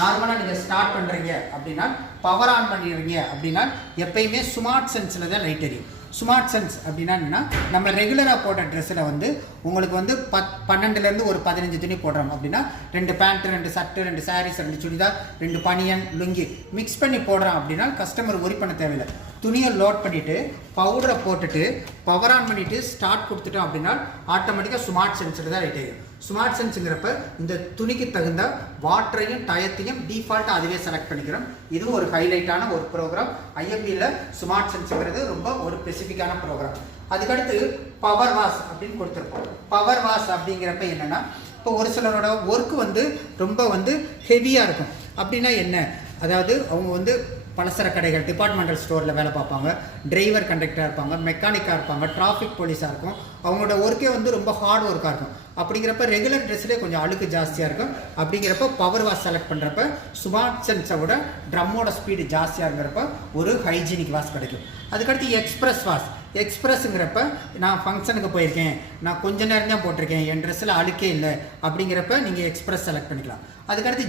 நார்மலாக நீங்கள் ஸ்டார்ட் பண்ணுறீங்க அப்படின்னா பவர் ஆன் பண்ணிடுறீங்க அப்படின்னா எப்பயுமே ஸ்மார்ட் சென்ஸில் தான் லைட் எரியும். ஸ்மார்ட் சென்ஸ் அப்படின்னா என்னன்னா, நம்ம ரெகுலராக போட்ட ட்ரெஸ்ஸில் வந்து உங்களுக்கு வந்து 12லேருந்து ஒரு 15 துணி போடுறோம் அப்படின்னா 2 பேண்ட்டு 2 ஷர்ட்டு 2 சாரீஸ் 2 சுடிதார் 2 பனியன் லுங்கி மிக்ஸ் பண்ணி போடுறோம் அப்படின்னா கஸ்டமர் ஒரி பண்ண தேவையில்லை. துணியை லோட் பண்ணிவிட்டு பவுடரை போட்டுட்டு பவர் ஆன் பண்ணிவிட்டு ஸ்டார்ட் கொடுத்துட்டோம் அப்படின்னா ஆட்டோமேட்டிக்காக ஸ்மார்ட் சென்ஸில் தான் லைட் ஆகிடும். ஸ்மார்ட் சென்ஸுங்கிறப்ப இந்த துணிக்கு தகுந்த வாட்டரையும் டயத்தையும் டிஃபால்ட்டாக அதுவே செலக்ட் பண்ணிக்கிறோம். இது ஒரு ஹைலைட்டான ஒரு ப்ரோக்ராம். IFBயில் ஸ்மார்ட் சென்ஸுங்கிறது ரொம்ப ஒரு ஸ்பெசிஃபிக்கான ப்ரோக்ராம். அதுக்கடுத்து பவர் வாஷ் அப்படின்னு கொடுத்துருப்போம். பவர் வாஷ் அப்படிங்கிறப்ப என்னென்னா, இப்போ ஒரு சிலரோட ஒர்க்கு வந்து ரொம்ப வந்து ஹெவியாக இருக்கும். அப்படின்னா என்ன, அதாவது அவங்க வந்து பலசர கடைகள் டிபார்ட்மெண்டல் ஸ்டோரில் வேலை பார்ப்பாங்க, டிரைவர் கண்டக்டராக இருப்பாங்க, மெக்கானிக்காக இருப்பாங்க, டிராஃபிக் போலீஸாக இருக்கும். அவங்களோட ஒர்க்கே வந்து ரொம்ப ஹார்ட் ஒர்க்காக இருக்கும். அப்படிங்கிறப்ப ரெகுலர் ட்ரெஸ்லேயே கொஞ்சம் அழுக்கு ஜாஸ்தியாக இருக்கும். அப்படிங்கிறப்ப பவர் வாஷ் செலக்ட் பண்ணுறப்ப ஸ்மார்ட் சென்ஸை விட ட்ரம்மோட ஸ்பீடு ஜாஸ்தியாக இருக்கிறப்ப ஒரு ஹைஜீனிக் வாஷ் கிடைக்கும். அதுக்கடுத்து எக்ஸ்பிரஸ் வாஷ். எக்ஸ்பிரஸ்ங்கிறப்ப நான் ஃபங்க்ஷனுக்கு போயிருக்கேன், நான் கொஞ்ச நேரம் தான் போட்டிருக்கேன், என் ட்ரெஸ்ஸில் அழுக்கே இல்லை அப்படிங்கிறப்ப நீங்கள் எக்ஸ்பிரஸ் செலக்ட் பண்ணிக்கலாம். அதுக்கடுத்து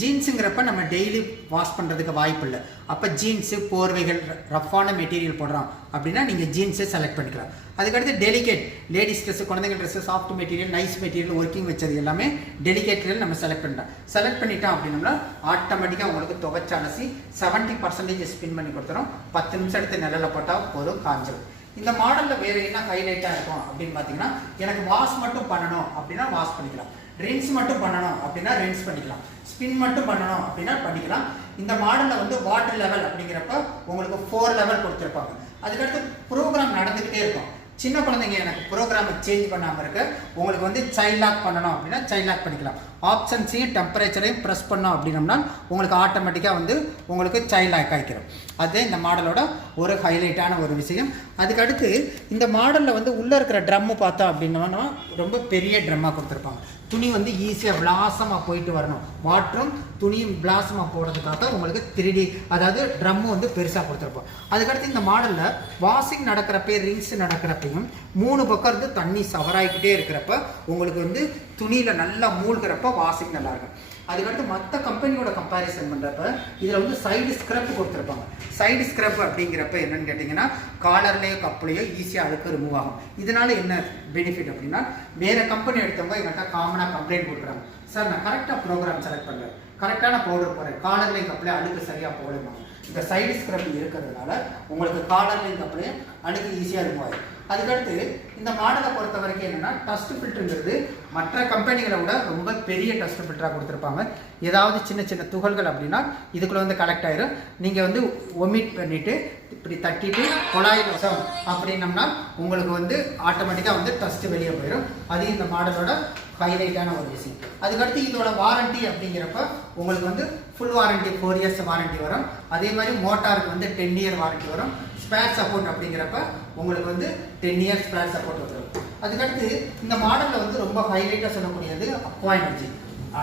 ஜீன்ஸுங்கிறப்ப நம்ம டெய்லி வாஷ் பண்ணுறதுக்கு வாய்ப்பு இல்லை. அப்போ ஜீன்ஸு போர்வைகள் ரஃப்பான மெட்டீரியல் போடுறோம் அப்படின்னா நீங்கள் ஜீன்ஸை செலக்ட் பண்ணிக்கலாம். அதுக்கடுத்து டெலிகேட் லேடிஸ் ட்ரெஸ்ஸு, குழந்தைங்க dress, soft material, nice material, working வச்சது எல்லாமே டெலிகேட்டில் நம்ம செலக்ட் பண்ணிட்டோம் அப்படின்னா ஆட்டோமேட்டிக்காக உங்களுக்கு துவைச்ச அலசி 70% ஸ்பின் பண்ணி கொடுத்துரும். 10 நிமிஷம் எடுத்து நிழலில் போட்டால் போதும், காஞ்சிடும். இந்த மாடலில் வேறு என்ன ஹைலைட்டாக இருக்கும் அப்படின்னு பார்த்தீங்கன்னா, எனக்கு வாஷ் மட்டும் பண்ணணும் அப்படின்னா வாஷ் பண்ணிக்கலாம், ரின்ஸ் மட்டும் பண்ணணும் அப்படின்னா ரின்ஸ் பண்ணிக்கலாம், ஸ்பின் மட்டும் பண்ணணும் அப்படின்னா பண்ணிக்கலாம். இந்த மாடலில் வந்து வாட்டர் லெவல் அப்படிங்கிறப்ப உங்களுக்கு 4 லெவல் கொடுத்துருப்பாங்க. அதுக்கடுத்து ப்ரோக்ராம் நடந்துக்கிட்டே இருக்கும். சின்ன குழந்தைங்க எனக்கு ப்ரோக்ராமை சேஞ்ச் பண்ணாமல் இருக்க உங்களுக்கு வந்து சைல்ட் லாக் பண்ணணும் அப்படின்னா சைல்ட் லாக் பண்ணிக்கலாம். ஆப்ஷன்ஸையும் டெம்பரேச்சரையும் ப்ரெஸ் பண்ணோம் அப்படின்னோம்னா உங்களுக்கு ஆட்டோமேட்டிக்காக வந்து உங்களுக்கு சைல்ட் லாக் ஆகிக்கிறோம். அதே இந்த மாடலோட ஒரு ஹைலைட்டான ஒரு விஷயம். அதுக்கடுத்து இந்த மாடலில் வந்து உள்ளே இருக்கிற ட்ரம்மு பார்த்தா அப்படின்னா ரொம்ப பெரிய ட்ரம்மாக கொடுத்துருப்பாங்க. துணி வந்து ஈஸியாக விளாசமாக போயிட்டு வரணும். வாட்டரும் துணியும் விளாசமாக போடுறதுக்காக உங்களுக்கு 3D அதாவது ட்ரம்மு வந்து பெருசாக கொடுத்துருப்போம். அதுக்கடுத்து இந்த மாடலில் வாஷிங் நடக்கிறப்ப ரிங்ஸ் நடக்கிறப்பையும் 3 பக்கம் இருந்து தண்ணி சவராகிக்கிட்டே இருக்கிறப்ப உங்களுக்கு வந்து துணியில் நல்லா மூழ்கிறப்ப வாஷிங் நல்லாயிருக்கும். அதுக்கடுத்து மற்ற கம்பெனியோட கம்பேரிசன் பண்ணுறப்ப இதில் வந்து சைடு ஸ்க்ரப் கொடுத்துருப்பாங்க. சைடு ஸ்க்ரப் அப்படிங்கிறப்ப என்னென்னு கேட்டிங்கன்னா காலர்லேயோ கப்புலையோ ஈஸியாக அழுக்கு ரிமூவ் ஆகும். இதனால் என்ன பெனிஃபிட் அப்படின்னா, வேறு கம்பெனி எடுத்தவங்க எங்கள்கிட்ட காமனாக கம்ப்ளைண்ட் கொடுக்குறாங்க, சார் நான் கரெக்டாக ப்ரோக்ராம் செலக்ட் பண்ணுறேன், கரெக்டான பவுடர் போடுறேன், காலர்லேயும் கப்புலையும் அழுக்கு சரியாக போடுவாங்க. இந்த சைடு ஸ்க்ரப் இருக்கிறதுனால உங்களுக்கு காலர்லேயும் கப்புலையும் அழுக்கு ஈஸியாக ரிமூவ் ஆகும். அதுக்கடுத்து இந்த மாடலை பொறுத்த வரைக்கும் என்னென்னா, டஸ்ட் ஃபில்டருங்கிறது மற்ற கம்பெனிகளை விட ரொம்ப பெரிய டஸ்ட் ஃபில்டராக கொடுத்துருப்பாங்க. ஏதாவது சின்ன சின்ன துகள்கள் அப்படின்னா இதுக்குள்ளே வந்து கலெக்ட் ஆயிரும். நீங்கள் வந்து ஒமிட் பண்ணிவிட்டு இப்படி தட்டிட்டு குழாயில் வசம் அப்படின்னம்னா உங்களுக்கு வந்து ஆட்டோமேட்டிக்காக வந்து டஸ்ட்டு வெளியே போயிடும். அது இந்த மாடலோட ஹைலைட்டான ஒரு விஷயம். அதுக்கடுத்து இதோட வாரண்டி அப்படிங்கிறப்ப உங்களுக்கு வந்து ஃபுல் வாரண்டி 4 இயர்ஸ் வாரண்டி வரும். அதே மாதிரி மோட்டாருக்கு வந்து 10 இயர் வாரண்டி வரும். ஸ்பேர் சப்போர்ட் அப்படிங்கிறப்ப உங்களுக்கு வந்து 10 இயர்ஸ் ஸ்பேர் சப்போர்ட் வரும். அதுக்கடுத்து இந்த மாடலில் வந்து ரொம்ப ஹைலைட்டாக சொல்லக்கூடியது அக்வா எனர்ஜி.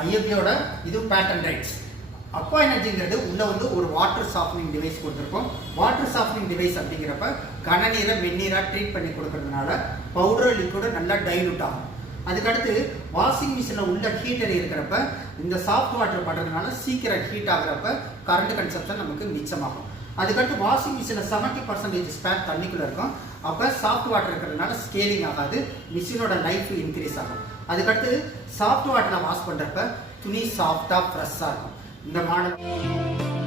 IFBயோட இது பேட்டன் ரைட்ஸ். அக்வா எனர்ஜிங்கிறது உள்ளே வந்து ஒரு வாட்டர் சாஃப்ட்னிங் டிவைஸ் கொடுத்துருப்போம். வாட்டர் சாஃப்ட்னிங் டிவைஸ் அப்படிங்கிறப்ப கனநீரை வெந்நீராக ட்ரீட் பண்ணி கொடுக்கறதுனால பவுடர் லிக்விட் நல்லா டைலூட் ஆகும். அதுக்கடுத்து வாஷிங் மிஷினில் உள்ள ஹீட்டர் இருக்கிறப்ப இந்த சாஃப்ட் வாட்டர் பண்ணுறதுனால சீக்கிரம் ஹீட் ஆகிறப்ப கரண்ட் கன்சப்ஷன் நமக்கு மிச்சமாகும். அதுக்கடுத்து வாஷிங் மிஷினில் 70% ஸ்பேர் தண்ணிக்குள்ளே இருக்கும். அப்போ சாஃப்ட் வாட்டர் இருக்கிறதுனால ஸ்கேலிங் ஆகாது, மிஷினோட லைஃப் இன்க்ரீஸ் ஆகும். அதுக்கடுத்து சாஃப்ட் வாட்டரில் வாஷ் பண்ணுறப்ப துணி சாஃப்டாக ஃப்ரெஷ்ஷாக இருக்கும். இந்த மாடல்